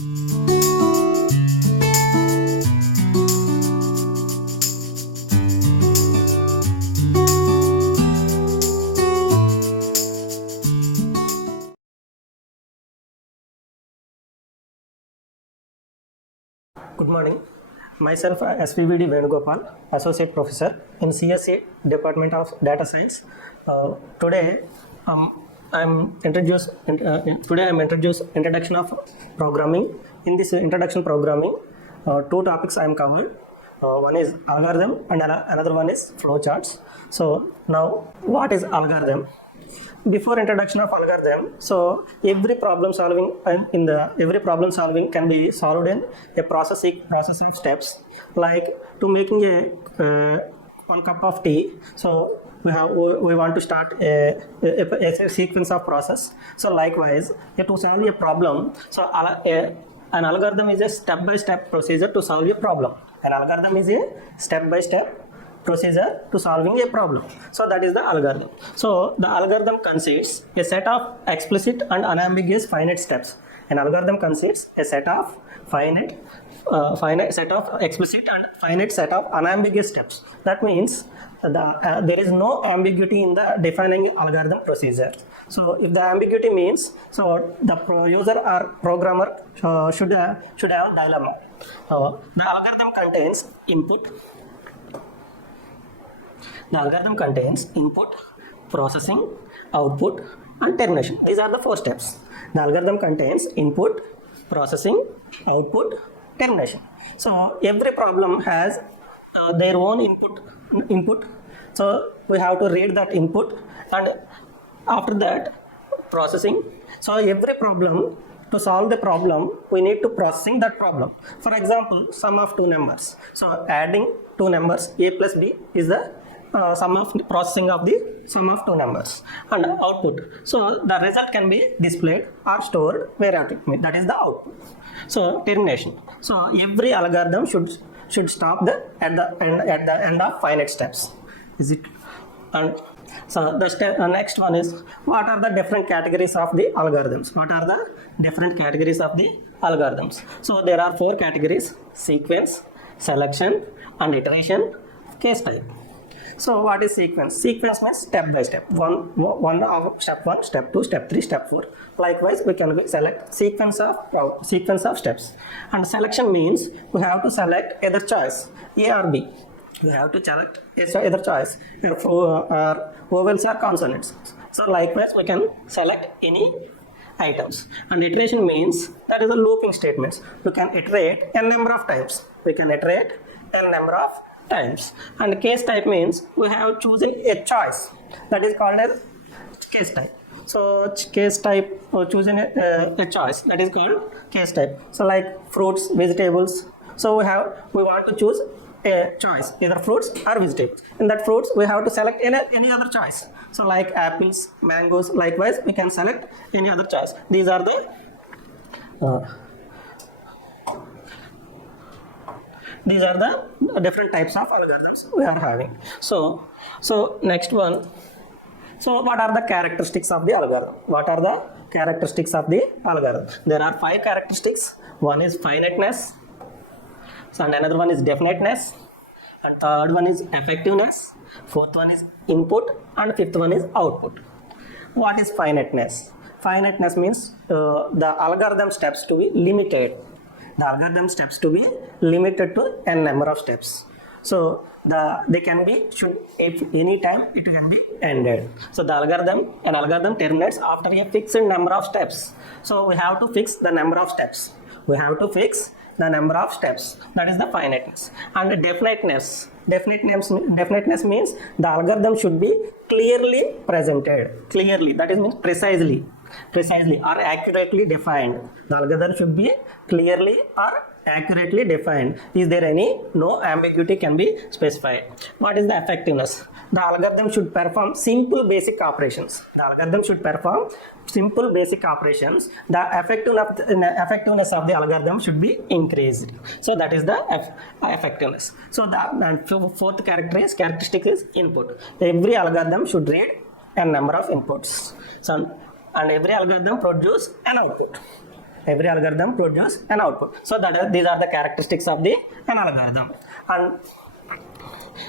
Good morning. Myself SPVD Venugopal, Associate Professor in CSE Department of Data Science. Today I'm introduce introduction of programming. In this introduction programming, two topics I am covered. One is algorithm and another one is flowcharts. So now, what is algorithm? Before introduction of algorithm, so every problem solving can be solved in a process of steps. Like to making a 1 cup of tea, so we want to start a sequence of process. So likewise, to solve a problem, so an algorithm is a step-by-step procedure to solve a problem. An algorithm is a step-by-step procedure to solving a problem. So that is the algorithm. So the algorithm consists a set of explicit and unambiguous finite steps. An algorithm consists a set of finite set of explicit and finite set of unambiguous steps. That means there is no ambiguity in the defining algorithm procedure. So if the ambiguity means, so the user or programmer should have dilemma. The algorithm contains input. The algorithm contains input, processing, output, and termination. These are the 4 steps. The algorithm contains input, processing, output, termination. So every problem has their own input. So we have to read that input, and after that processing. So every problem, to solve the problem, we need to processing that problem. For example, sum of 2 numbers. So adding 2 numbers, a plus b, is the sum of processing of the sum of 2 numbers. And output, so the result can be displayed or stored wherever it may. That is the output. So termination, so every algorithm should stop at the end of finite steps. Is it? And so the next one is, what are the different categories of the algorithms? What are the different categories of the algorithms? So there are 4 categories: sequence, selection, and iteration, case type. So what is sequence? Sequence means step by step. One of step 1, step 2, step 3, step 4. Likewise, we can select sequence of steps. And selection means we have to select either choice, A or B. We have to select either choice, or vowels or consonants. So likewise, we can select any items. And iteration means that is a looping statements. We can iterate n number of times. Times. And case type means we have chosen a choice, that is called as case type. So case type, choosing a choice, that is called case type. So like fruits, vegetables, so we want to choose a choice, either fruits or vegetables. In that fruits, we have to select any other choice. So like apples, mangoes, likewise we can select any other choice. These are the different types of algorithms we are having. So next one. So what are the characteristics of the algorithm? There are 5 characteristics. One is finiteness, and another one is definiteness, and third one is effectiveness, fourth one is input, and fifth one is output. What is finiteness? Finiteness means the algorithm steps to be limited. To n number of steps. So they can be if any time it can be ended. So an algorithm terminates after a fixed number of steps. So we have to fix the number of steps. That is the finiteness. And definiteness means the algorithm should be clearly presented. That is means precisely or accurately defined. The algorithm should be clearly or accurately defined. Is there no ambiguity can be specified. What is the effectiveness? The algorithm should perform simple basic operations. The effectiveness of the algorithm should be increased. So that is the effectiveness. So the fourth characteristic is input. Every algorithm should read a number of inputs. So, and every algorithm produces an output. Every algorithm produces an output. So these are the characteristics of an algorithm. And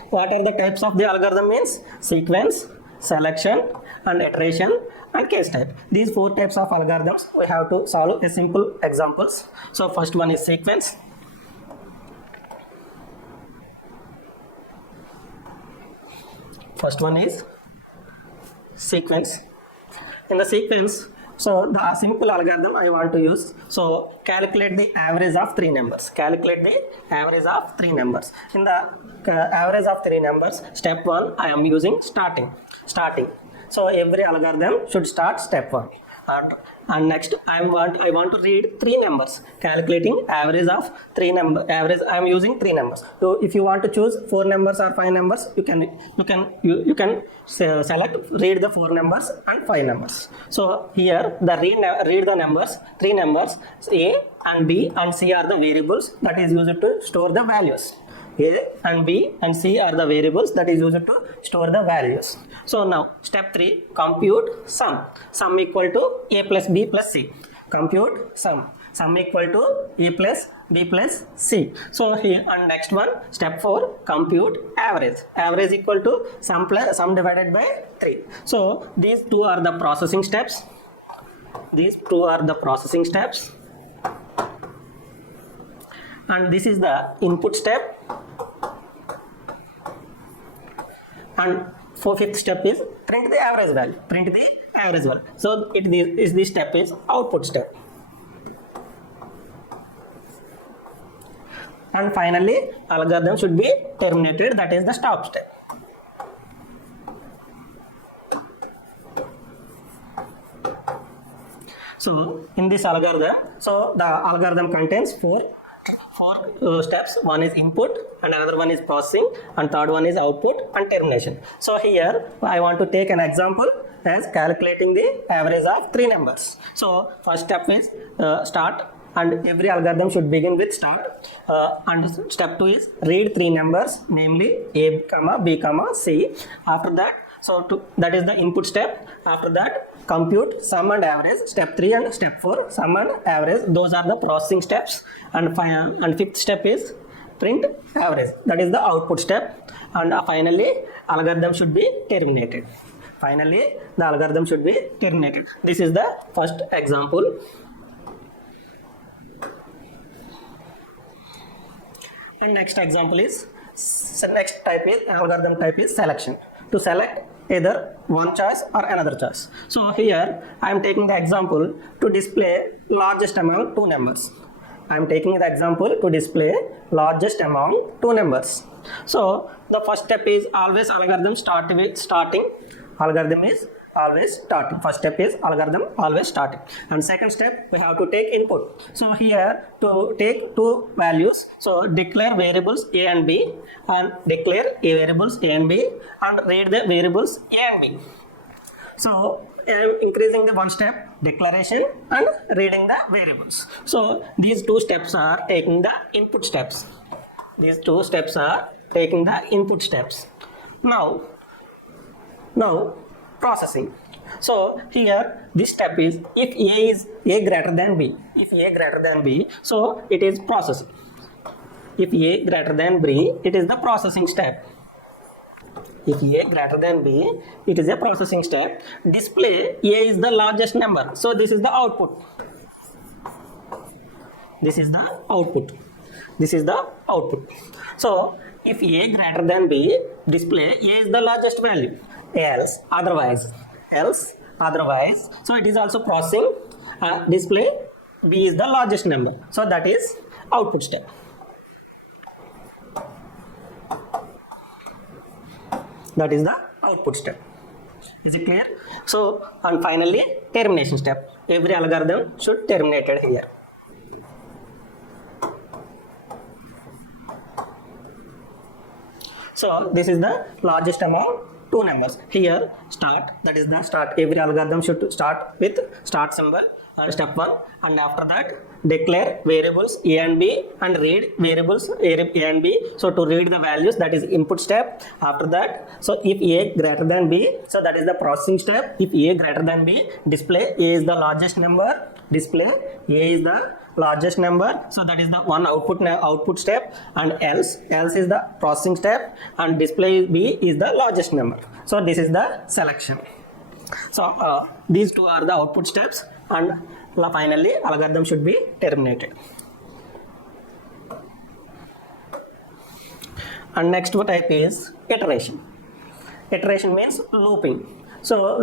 what are the types of the algorithm means? Sequence, selection, and iteration, and case type. These 4 types of algorithms we have to solve a simple examples. So first one is sequence. First one is sequence. In the sequence, so the simple algorithm I want to use. So calculate the average of 3 numbers. Calculate the average of 3 numbers. In the average of 3 numbers, step 1 I am using starting. So every algorithm should start step 1. And next I want to read 3 numbers. Calculating average of 3 number. Average I am using 3 numbers. So if you want to choose 4 numbers or 5 numbers, you can select read the 4 numbers and 5 numbers. So here the read the numbers, 3 numbers. A and B and C are the variables that is used to store the values. A and B and C are the variables that is used to store the values. So now step 3, compute sum. Sum equal to A plus B plus C. Compute sum. Sum equal to A plus B plus C. So here, and next one, step 4, compute average. Average equal to sum divided by 3. So these 2 are the processing steps. And this is the input step. And 5th step is print the average value. So this step is output step. And finally, algorithm should be terminated, that is the stop step. So in this algorithm, so the algorithm contains four steps. One is input, and another one is processing, and third one is output and termination. So here I want to take an example as calculating the average of 3 numbers. So first step is start, and every algorithm should begin with start. And step 2 is read 3 numbers, namely A, B, C. After that, that is the input step. After that, compute sum and average. Step 3 and step 4, sum and average. Those are the processing steps. And 5th step is print average. That is the output step. And finally, algorithm should be terminated. This is the first example. And next example is, algorithm type is selection. To select either one choice or another choice. So here I am taking the example to display largest among 2 numbers. So the first step is always algorithm start with starting. Algorithm is always starting. First step is algorithm always starting. And second step, we have to take input. So here to take 2 values, so declare variables A and B, and declare variables A and B, and read the variables A and B. So I am increasing the one step, declaration and reading the variables. So these 2 steps are taking the input steps. Now processing. So here this step is if A greater than B, so it is processing. If A greater than B, it is the processing step. Display A is the largest number, so this is the output. So if A greater than B, display A is the largest value. Otherwise, so it is also processing. Display B is the largest number, so that is output step. Is it clear? So, and finally, termination step. Every algorithm should terminate it here. So this is the largest among 2 numbers. Here start, that is the start. Every algorithm should start with start symbol, and step 1, and after that declare variables a and b and read variables a and b. So to read the values, that is input step. After that, so if a greater than b, so that is the processing step. If a greater than b, display a is the largest number, display a is the largest number, so that is the one output step, and else is the processing step, and display b is the largest number. So this is the selection. So these two are the output steps, and finally algorithm should be terminated. And next type is iteration. Iteration means looping. So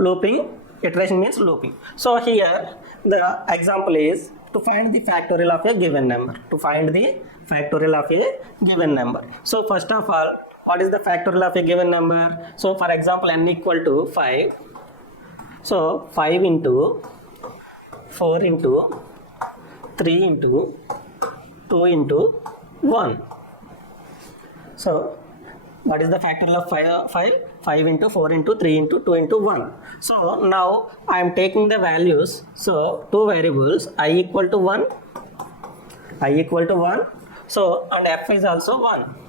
iteration means looping. So here the example is to find the factorial of a given number. So first of all, what is the factorial of a given number? So for example, n equal to 5. So 5 into 4 into 3 into 2 into 1. So what is the factorial of 5? 5 into 4 into 3 into 2 into 1. So now I am taking the values. So two variables, I equal to 1. So and f is also 1.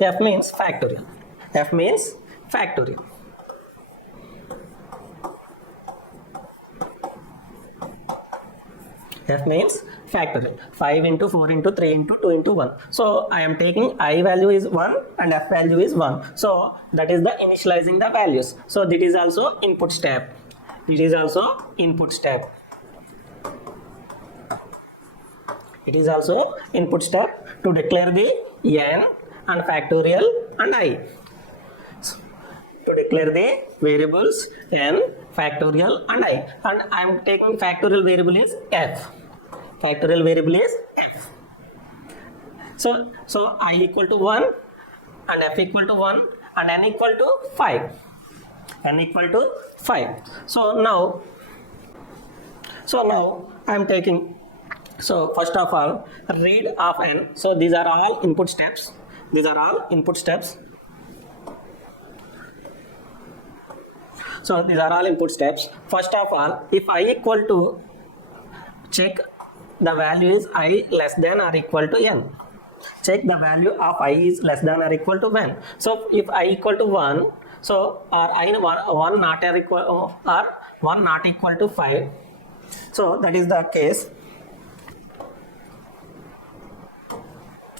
F means factorial. F means factorial. F means factorial. 5 into 4 into 3 into 2 into 1. So I am taking I value is 1 and f value is 1. So that is the initializing the values. So this is also input step. It is also input step to declare the n and factorial and I. To declare the variables n, factorial and I. And I am taking factorial variable is f. So I equal to 1 and f equal to 1 and n equal to 5. So now I am taking, so first of all, read of n. So these are all input steps. So these are all input steps. First of all, if I equal to, check the value is I less than or equal to n. Check the value of I is less than or equal to 1. So if I equal to 1, so or I 1 not equal or 1 not equal to 5. So that is the case.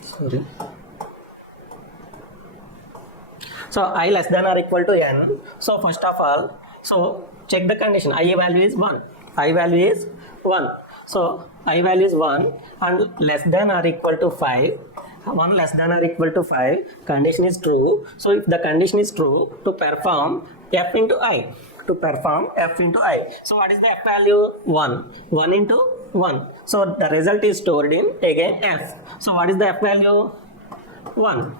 Sorry. So I less than or equal to n. So first of all, so check the condition. I value is 1. So I value is 1 and less than or equal to 5. 1 less than or equal to 5. Condition is true. So if the condition is true, to perform f into I. So what is the f value? 1 into 1. So the result is stored in again f. So what is the f value? 1.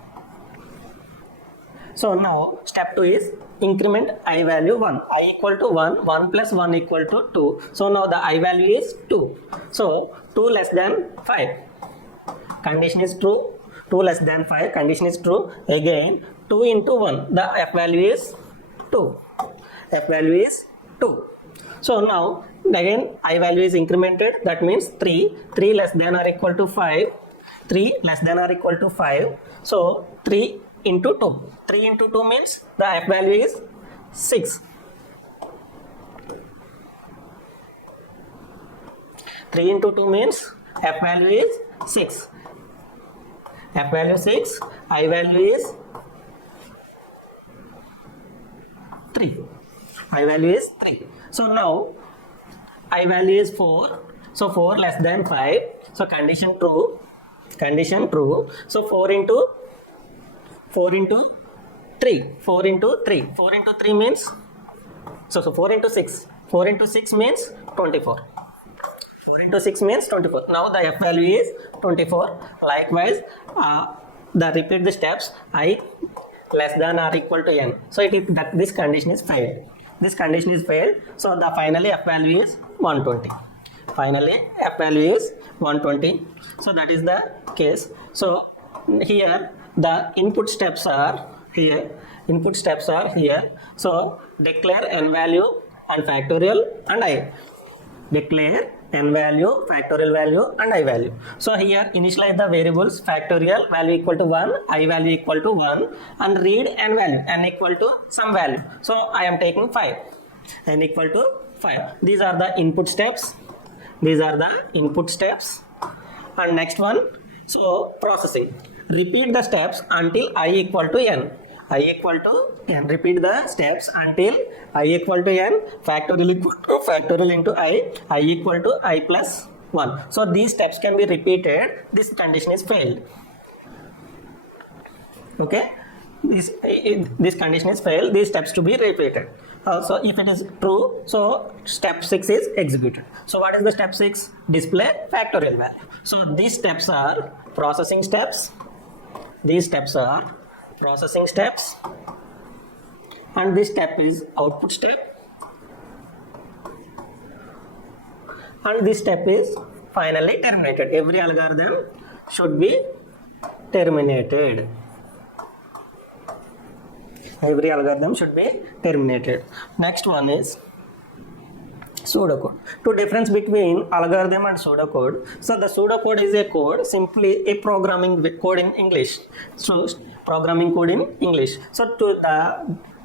So now step 2 is increment I value 1. I equal to 1. 1 plus 1 equal to 2. So now the I value is 2. So 2 less than 5. Condition is true. 2 less than 5. Condition is true. Again 2 into 1. The f value is 2. So now again I value is incremented. That means 3. 3 less than or equal to 5. So 3 into 2. 3 into 2 means the f value is 6. 3 into 2 means f value is 6. F value 6. I value is 3. So now I value is 4. So 4 less than 5. So condition true. So 4 into 3. 4 into 3 means, so 4 into 6. 4 into 6 means 24. Now the f value is 24. Likewise, repeat the steps. I less than or equal to n. So this condition is failed. So the finally f value is 120. So that is the case. So here the input steps are here. So declare n value and factorial and I. declare n value, factorial value and I value. So here initialize the variables factorial value equal to 1, I value equal to 1 and read n value, n equal to some value. So I am taking 5, n equal to 5. These are the input steps. These are the input steps. And next one, so processing. Repeat the steps until I equal to n. I equal to n. Repeat the steps until I equal to n, factorial equal to factorial into I equal to I plus 1. So these steps can be repeated. This condition is failed. Okay, this condition is failed. These steps to be repeated. So if it is true, so step 6 is executed. So what is the step 6? Display factorial value. So these steps are processing steps. These steps are processing steps, and this step is output step, and this step is finally terminated. Every algorithm should be terminated. Every algorithm should be terminated. Next one is pseudocode. To difference between algorithm and pseudocode. So the pseudocode is a code, simply a programming code in English. So programming code in English. So to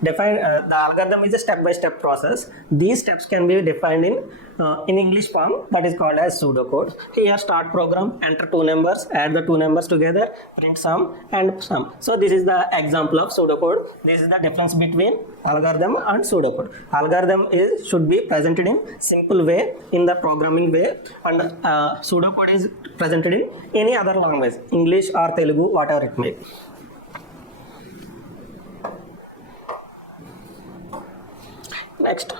define the algorithm is a step-by-step process. These steps can be defined in English form, that is called as pseudocode. Here start program, enter two numbers, add the two numbers together, print sum and sum. So this is the example of pseudocode. This is the difference between algorithm and pseudocode. Algorithm should be presented in simple way, in the programming way, and pseudocode is presented in any other language, English or Telugu, whatever it may be. Next,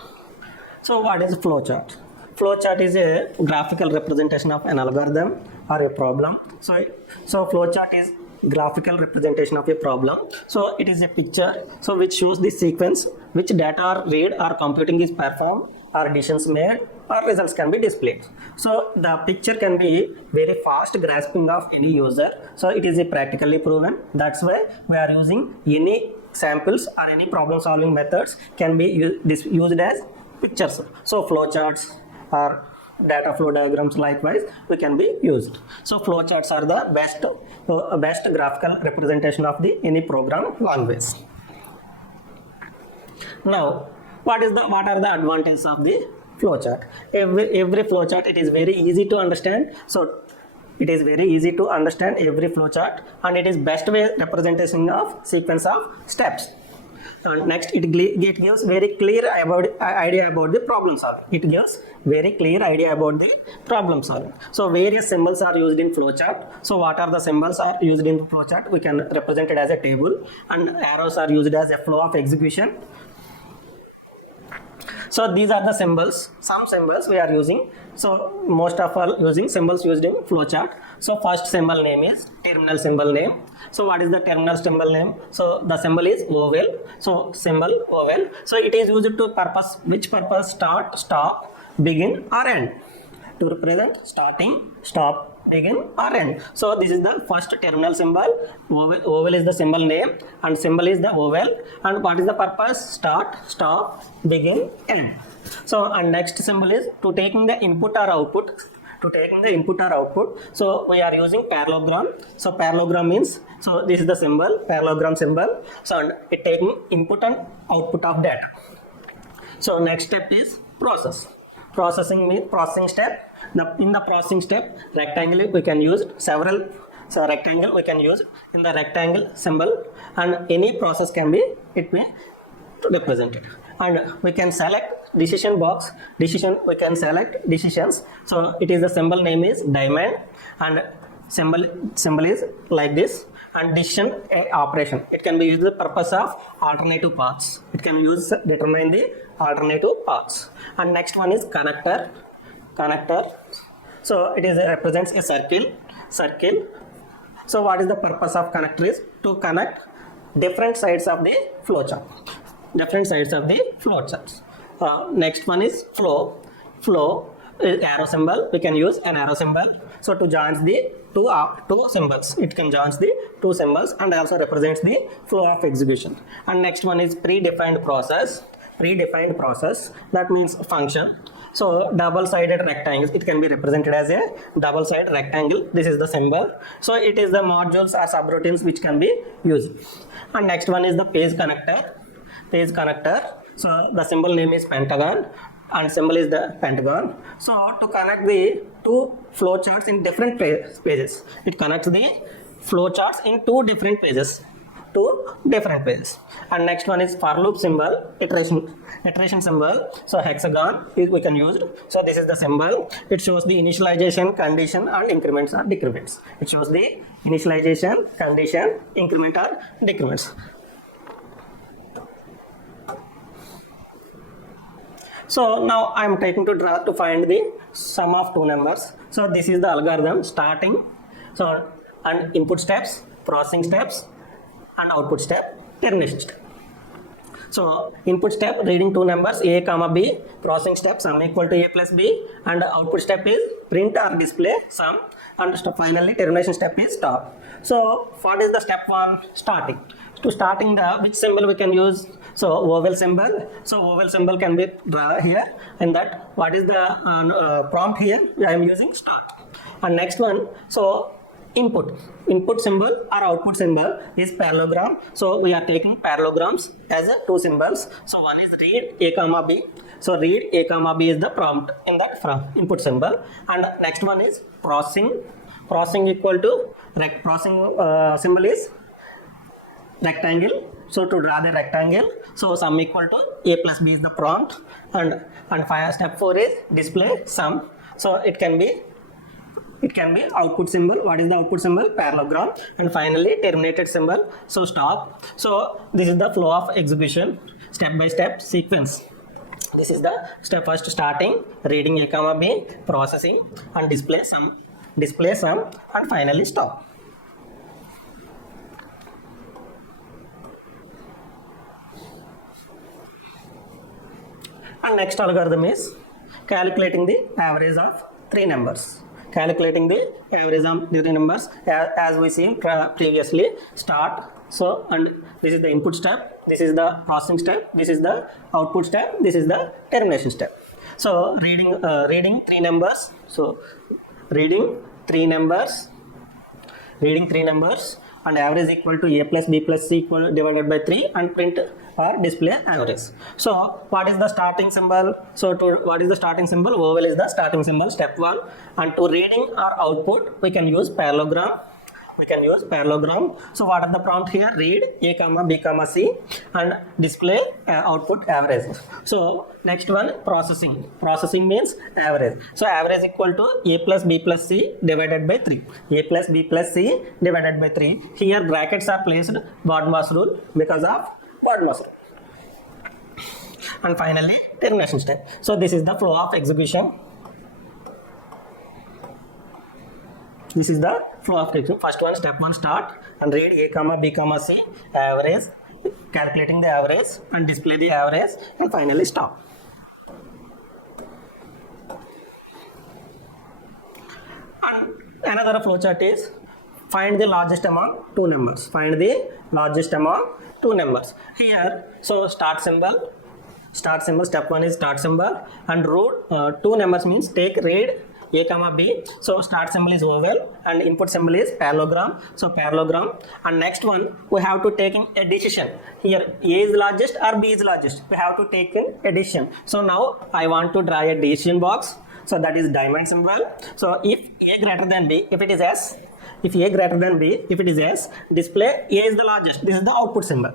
so what is flowchart? Flowchart is a graphical representation of an algorithm or a problem. So flowchart is graphical representation of a problem. So it is a picture, so which shows the sequence which data are read or computing is performed or decisions made or results can be displayed. So the picture can be very fast grasping of any user. So it is a practically proven. That's why we are using any samples or any problem solving methods can be used as pictures. So flowcharts or data flow diagrams likewise we can be used. So flowcharts are the best graphical representation of any program language. Now what are the advantages of the flowchart? Every flowchart, it is very easy to understand. So it is very easy to understand every flowchart, and it is best way representation of sequence of steps. And next, it gives very clear idea about the problem solving. It gives very clear idea about the problem solving. So various symbols are used in flowchart. So what are the symbols are used in flowchart? We can represent it as a table, and arrows are used as a flow of execution. So these are the symbols. Some symbols we are using. So most of all using symbols used in flowchart. So first symbol name is terminal symbol name. So what is the terminal symbol name? So the symbol is oval. So symbol oval. So it is used to which purpose? Start, stop, begin or end. To represent starting, stop, begin or end. So this is the first terminal symbol. Oval is the symbol name and symbol is the oval. And what is the purpose? Start, stop, begin, end. So and next symbol is to taking the input or output. So we are using parallelogram. So parallelogram means, so this is the symbol, parallelogram symbol. So it taking input and output of data. So next step is process. Processing means processing step. In the processing step, rectangle we can use several. So rectangle we can use in the rectangle symbol, and any process can be represented. And we can select decision box. We can select decisions. So it is the symbol name is diamond, and symbol is like this. And decision operation, it can be used the purpose of alternative paths. It can use determine the alternative paths. And next one is connector. So it is represents a circle. So what is the purpose of connector? Is to connect different sides of the flowchart. Next one is flow is arrow symbol. We can use an arrow symbol. So to join the two symbols, it can join the two symbols and also represents the flow of execution. And next one is predefined process. That means function. So double-sided rectangles, it can be represented as a double-sided rectangle. This is the symbol. So it is the modules or subroutines which can be used. And next one is the page connector. Page connector. So the symbol name is pentagon and symbol is the pentagon. So to connect the two flowcharts in different pages, it connects the flowcharts in two different pages. And next one is for loop symbol, iteration symbol. So hexagon we can use. So this is the symbol. It shows the initialization, condition and increments or decrements. It shows the initialization, condition, increment or decrements. So now I am taking to draw to find the sum of two numbers. So this is the algorithm starting. So and input steps, processing steps and output step, termination step. So input step reading two numbers a comma b, processing step sum equal to a plus b, and output step is print or display sum, and finally termination step is stop. So what is the step one? Starting. To starting the which symbol we can use? So vowel symbol. So vowel symbol can be drawn here, and that what is the prompt here? I am using start. And next one, so input symbol or output symbol is parallelogram. So we are taking parallelograms as two symbols. So one is read a comma b. So read a comma b is the prompt in that from input symbol. And next one is processing equal to processing symbol is rectangle. So to draw the rectangle, so sum equal to a plus b is the prompt, and step 4 is display sum. So it can be output symbol. What is the output symbol? Parallelogram. And finally terminated symbol, so stop. So this is the flow of execution, step by step sequence. This is the step first, starting, reading a comma b, processing and display sum and finally stop. And next algorithm is calculating the average of three numbers. Calculating the average of three numbers as we seen previously. Start. So and this is the input step, this is the processing step, this is the output step, this is the termination step. So reading three numbers. So reading three numbers and average equal to a plus b plus c equal divided by 3 and print or display average. So what is the starting symbol? So what is the starting symbol? Vowel is the starting symbol, step 1. And to reading or output we can use parallelogram. So what are the prompt here? Read a comma b comma c and display output average. So next one, processing means average. So average equal to a plus b plus c divided by 3. A plus b plus c divided by 3. Here brackets are placed, BODMAS rule, because of BODMAS rule. And finally termination step. So this is the flow of execution. This is the flow of execution. First one, step 1, start and read a comma b comma c, average, calculating the average and display the average, and finally stop. And another flowchart is find the largest among two numbers. Here, so start symbol, step 1 is start symbol, and root two numbers means take read a comma b. So start symbol is vowel and input symbol is parallelogram. So parallelogram. And next one, we have to take a decision. Here a is largest or b is largest. We have to take a decision. So now I want to draw a decision box. So that is diamond symbol. So if a greater than b, if it is s, if a greater than b, if it is s, display a is the largest. This is the output symbol.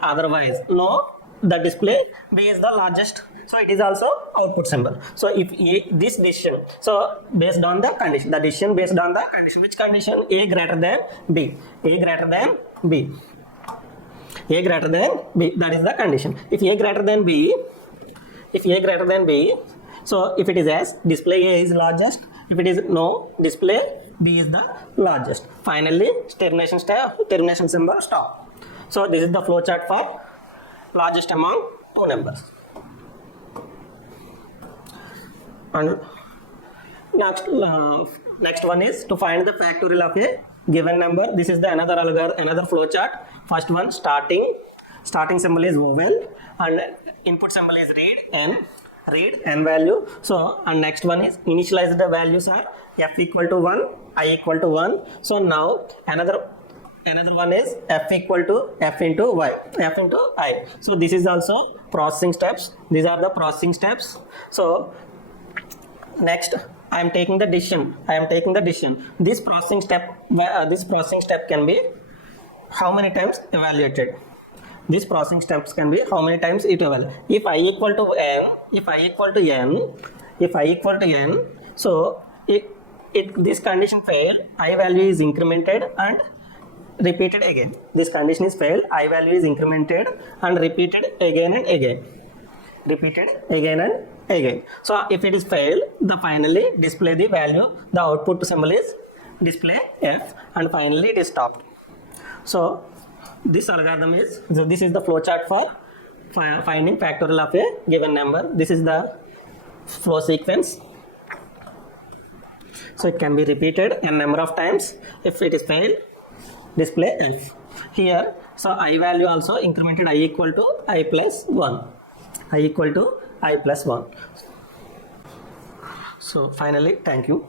Otherwise, no, the display b is the largest. So it is also output symbol. So if this decision, so based on the condition, the decision based on the condition, which condition? A greater than b, that is the condition. If a greater than b, so if it is s, display a is largest. If it is no, display b is the largest. Finally termination symbol, stop. So this is the flowchart for largest among two numbers. And next one is to find the factorial of a given number. This is the another flowchart. First one, starting starting symbol is vowel and input symbol is read n value. So and next one is initialize the values are f equal to 1, I equal to 1. So now another one is f equal to f into y, f into I. So this is also processing steps. These are the processing steps. So next I am taking the decision. This processing step can be how many times evaluated. These processing steps can be how many times it evaluated. If I equal to n, so this condition failed, I value is incremented and repeated again. This condition is failed, I value is incremented and repeated again and again. So if it is failed, the finally display the value, the output symbol is display f, and finally it is stopped. So this algorithm is, so this is the flowchart for finding factorial of a given number. This is the flow sequence. So it can be repeated n number of times. If it is failed, display f. Here, so I value also incremented, I equal to I plus 1. I equal to I plus 1. So finally, thank you.